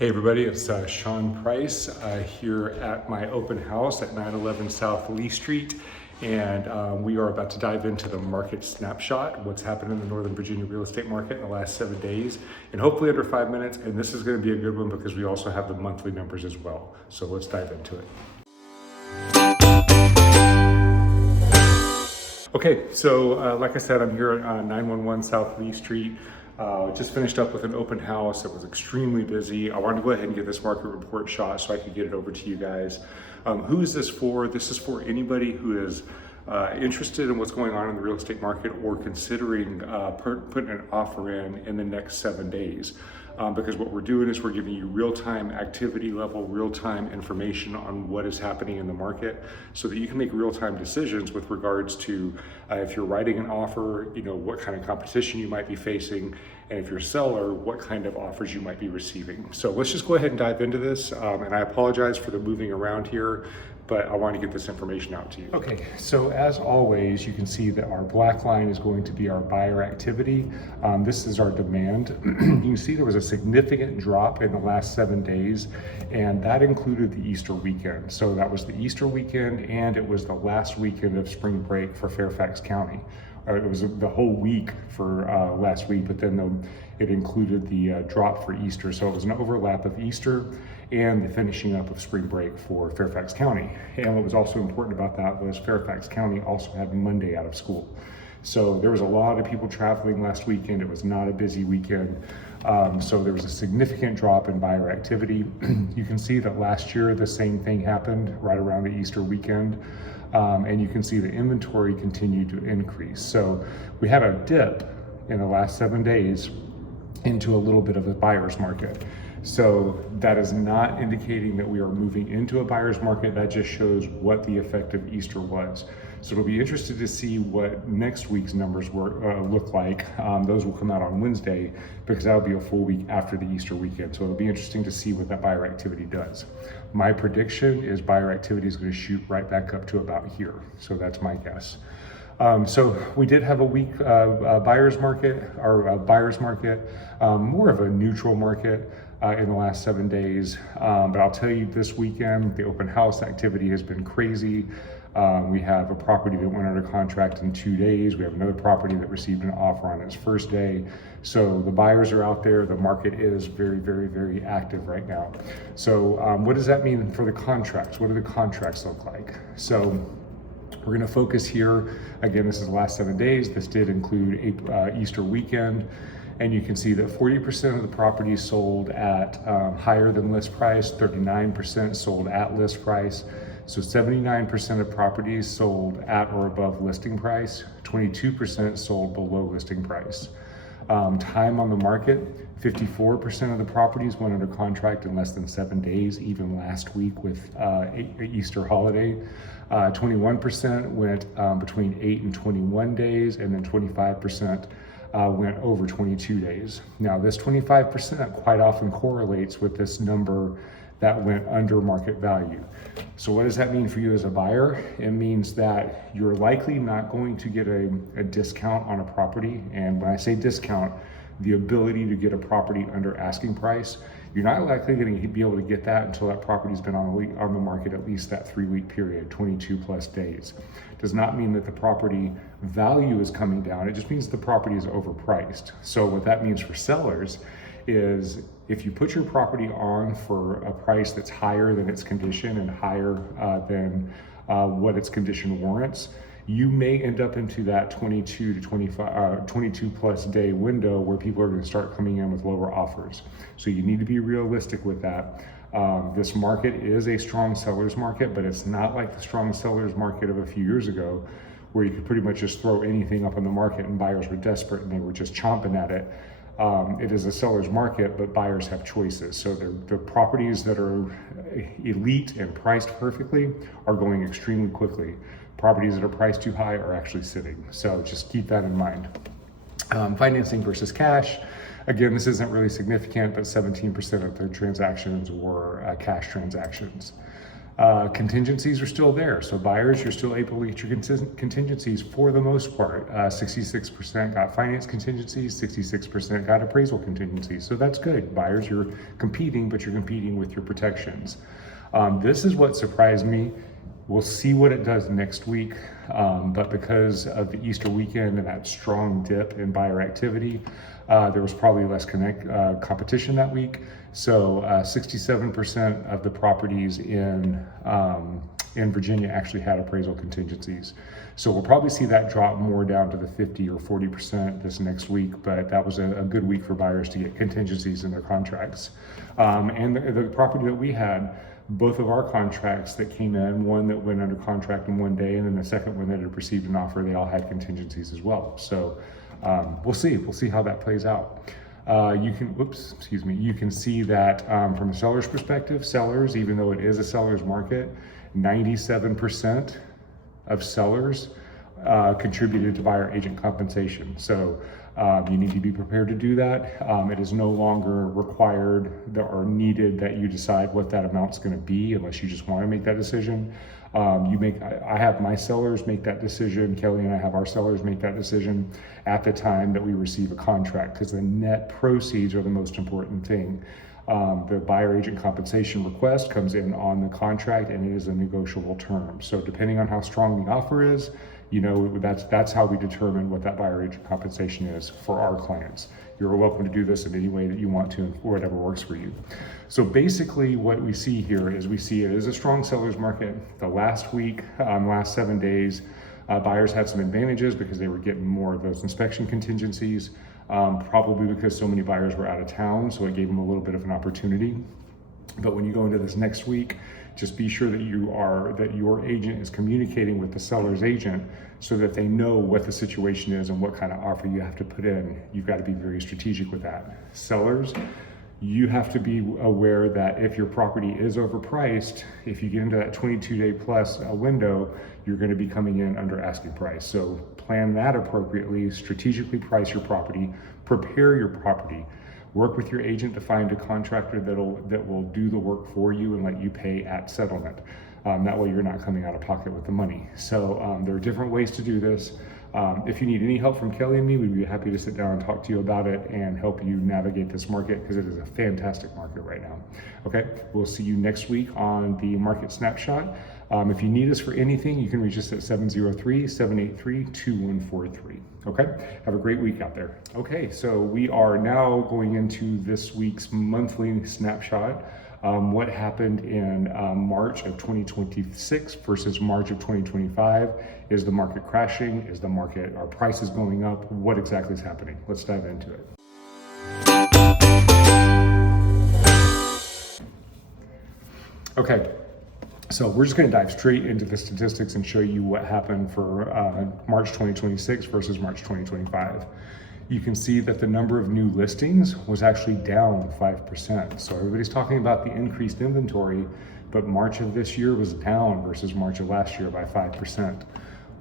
Hey everybody, it's Sean Price here at my open house at 911 South Lee Street, and we are about to dive into the market snapshot, what's happened in the Northern Virginia real estate market in the last 7 days, and hopefully under 5 minutes, and this is going to be a good one because we also have the monthly numbers as well. So let's dive into it. Okay, so like I said, I'm here at 911 South Lee Street. Just finished up with an open house. It was extremely busy. I wanted to go ahead and get this market report shot so I could get it over to you guys. Who is this for? This is for anybody who is interested in what's going on in the real estate market or considering putting an offer in the next 7 days. Because what we're doing is we're giving you real-time activity level, real-time information on what is happening in the market so that you can make real-time decisions with regards to if you're writing an offer, what kind of competition you might be facing, and if you're a seller, what kind of offers you might be receiving. So let's just go ahead and dive into this. And I apologize for the moving around here, but I want to get this information out to you. Okay, so as always, you can see that our black line is going to be our buyer activity. This is our demand. You can see there was a significant drop in the last 7 days, and that included the Easter weekend. So that was the Easter weekend, and it was the last weekend of spring break for Fairfax County. It was the whole week for last week, but then it included the drop for Easter. So it was an overlap of Easter and the finishing up of spring break for Fairfax County. And what was also important about that was Fairfax County also had Monday out of school. So there was a lot of people traveling last weekend. It was not a busy weekend. So there was a significant drop in buyer activity. You can see that last year, the same thing happened right around the Easter weekend. And you can see the inventory continued to increase. So we had a dip in the last 7 days into a little bit of a buyer's market. So that is not indicating that we are moving into a buyer's market. That just shows what the effect of Easter was. So it'll be interesting to see what next week's numbers look like. Those will come out on Wednesday because that'll be a full week after the Easter weekend. So it'll be interesting to see what that buyer activity does. My prediction is buyer activity is going to shoot right back up to about here. So that's my guess. So we did have a weak buyer's market, more of a neutral market in the last 7 days. But I'll tell you, this weekend, the open house activity has been crazy. We have a property that went under contract in 2 days. We have another property that received an offer on its first day. So the buyers are out there. The market is very, very, very active right now. So what does that mean for the contracts? What do the contracts look like? So we're going to focus here. Again, this is the last 7 days. This did include Easter weekend. And you can see that 40% of the properties sold at higher than list price, 39% sold at list price. So 79% of properties sold at or above listing price, 22% sold below listing price. Time on the market, 54% of the properties went under contract in less than 7 days, even last week with Easter holiday. 21% went between 8 and 21 days, and then 25% went over 22 days. Now, this 25% quite often correlates with this number that went under market value. So what does that mean for you as a buyer? It means that you're likely not going to get a discount on a property. And when I say discount, the ability to get a property under asking price, you're not likely going to be able to get that until that property's been on the market at least that 3-week period, 22 plus days. Does not mean that the property value is coming down. It just means the property is overpriced. So what that means for sellers is if you put your property on for a price that's higher than its condition and higher than what its condition warrants, you may end up into that 22 plus day window where people are going to start coming in with lower offers. So you need to be realistic with that. This market is a strong seller's market, but it's not like the strong seller's market of a few years ago where you could pretty much just throw anything up on the market and buyers were desperate and they were just chomping at it. It is a seller's market, but buyers have choices. So the properties that are elite and priced perfectly are going extremely quickly. Properties that are priced too high are actually sitting. So just keep that in mind. Financing versus cash. Again, this isn't really significant, but 17% of the transactions were cash transactions. Contingencies are still there. So buyers, you're still able to get your contingencies for the most part. 66% got finance contingencies, 66% got appraisal contingencies. So that's good. Buyers, you're competing, but you're competing with your protections. This is what surprised me. We'll see what it does next week, but because of the Easter weekend and that strong dip in buyer activity, there was probably less competition that week. So 67% of the properties in Virginia actually had appraisal contingencies. So we'll probably see that drop more down to the 50 or 40% this next week, but that was a good week for buyers to get contingencies in their contracts. And the property that we had, both of our contracts that came in, one that went under contract in one day, and then the second one that had received an offer, they all had contingencies as well. So we'll see how that plays out. You can see that from a seller's perspective, sellers, even though it is a seller's market, 97% of sellers contributed to buyer agent compensation. So you need to be prepared to do that. It is no longer required or needed that you decide what that amount's going to be unless you just want to make that decision. I have my sellers make that decision. Kelly and I have our sellers make that decision at the time that we receive a contract, because the net proceeds are the most important thing. The buyer agent compensation request comes in on the contract, and it is a negotiable term. So depending on how strong the offer is, that's how we determine what that buyer agent compensation is for our clients. You're welcome to do this in any way that you want to, or whatever works for you. So basically what we see here is it is a strong seller's market. The last week, last 7 days, buyers had some advantages because they were getting more of those inspection contingencies, probably because so many buyers were out of town, so it gave them a little bit of an opportunity. But when you go into this next week, just be sure that your agent is communicating with the seller's agent so that they know what the situation is and what kind of offer you have to put in. You've got to be very strategic with that. Sellers, you have to be aware that if your property is overpriced, if you get into that 22-day plus window, you're going to be coming in under asking price. So plan that appropriately, strategically price your property, prepare your property. Work with your agent to find a contractor that will do the work for you and let you pay at settlement. That way you're not coming out of pocket with the money. So there are different ways to do this. If you need any help from Kelly and me, we'd be happy to sit down and talk to you about it and help you navigate this market, because it is a fantastic market right now. Okay, we'll see you next week on the Market Snapshot. If you need us for anything, you can reach us at 703-783-2143. Okay, have a great week out there. Okay, so we are now going into this week's monthly snapshot. What happened in March of 2026 versus March of 2025? Is the market crashing? Are prices going up? What exactly is happening? Let's dive into it. Okay, so we're just going to dive straight into the statistics and show you what happened for March 2026 versus March 2025. You can see that the number of new listings was actually down 5%. So everybody's talking about the increased inventory, but March of this year was down versus March of last year by 5%.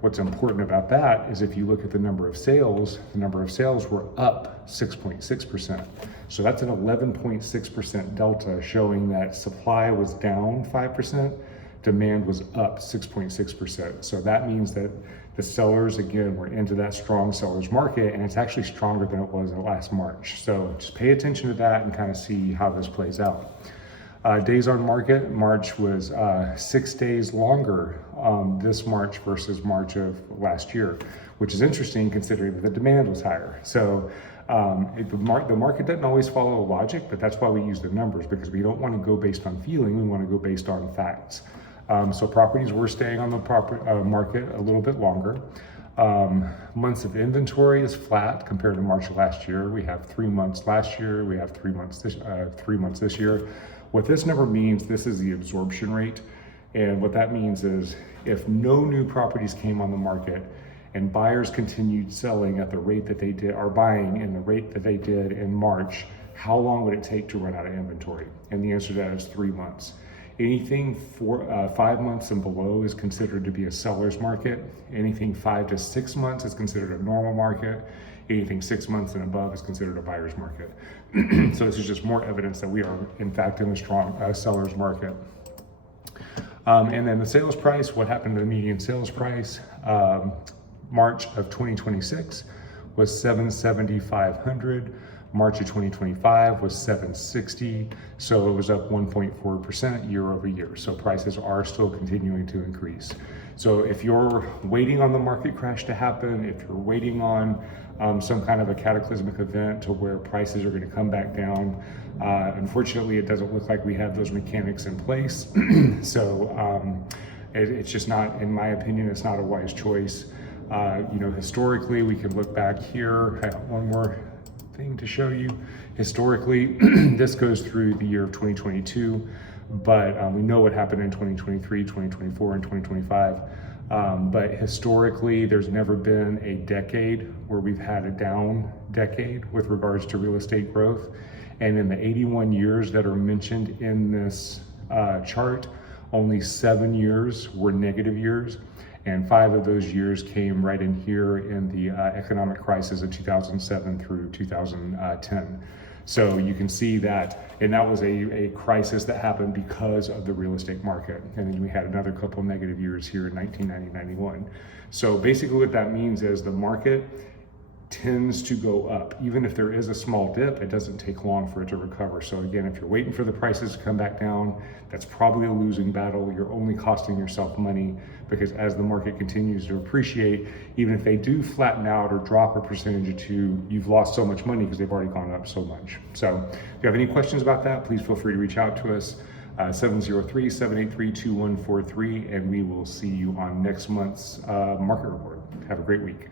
What's important about that is if you look at the number of sales were up 6.6%. So that's an 11.6% delta, showing that supply was down 5%, demand was up 6.6%. So that means that the sellers, again, were into that strong seller's market, and it's actually stronger than it was in last March. So just pay attention to that and kind of see how this plays out. Days on market, March was 6 days longer this March versus March of last year, which is interesting considering that the demand was higher. So the market doesn't always follow logic, but that's why we use the numbers, because we don't want to go based on feeling, we want to go based on facts. So properties were staying on the market a little bit longer. Months of inventory is flat compared to March of last year. We have 3 months last year. We have 3 months this year. What this number means, this is the absorption rate. And what that means is if no new properties came on the market and buyers continued selling at the rate that they did, or buying in the rate that they did in March, how long would it take to run out of inventory? And the answer to that is 3 months. Anything 5 months and below is considered to be a seller's market. Anything 5 to 6 months is considered a normal market. Anything 6 months and above is considered a buyer's market. So this is just more evidence that we are in fact in a strong seller's market. And then the sales price, what happened to the median sales price? March of 2026 was 775,000. March of 2025 was 760. So it was up 1.4% year over year. So prices are still continuing to increase. So if you're waiting on the market crash to happen, if you're waiting on some kind of a cataclysmic event to where prices are going to come back down, unfortunately, it doesn't look like we have those mechanics in place. So it's just not, in my opinion, it's not a wise choice. Historically, we can look back here. I got one more thing to show you. Historically, this goes through the year of 2022, but we know what happened in 2023, 2024, and 2025. But historically, there's never been a decade where we've had a down decade with regards to real estate growth. And in the 81 years that are mentioned in this chart, only 7 years were negative years. And 5 of those years came right in here in the economic crisis of 2007 through 2010. So you can see that, and that was a crisis that happened because of the real estate market. And then we had another couple negative years here in 1990, 91. So basically what that means is the market tends to go up. Even if there is a small dip, it doesn't take long for it to recover. So again, if you're waiting for the prices to come back down, that's probably a losing battle. You're only costing yourself money, because as the market continues to appreciate, even if they do flatten out or drop a percentage or two, you've lost so much money because they've already gone up so much. So if you have any questions about that, please feel free to reach out to us, 703-783-2143, and we will see you on next month's market report. Have a great week.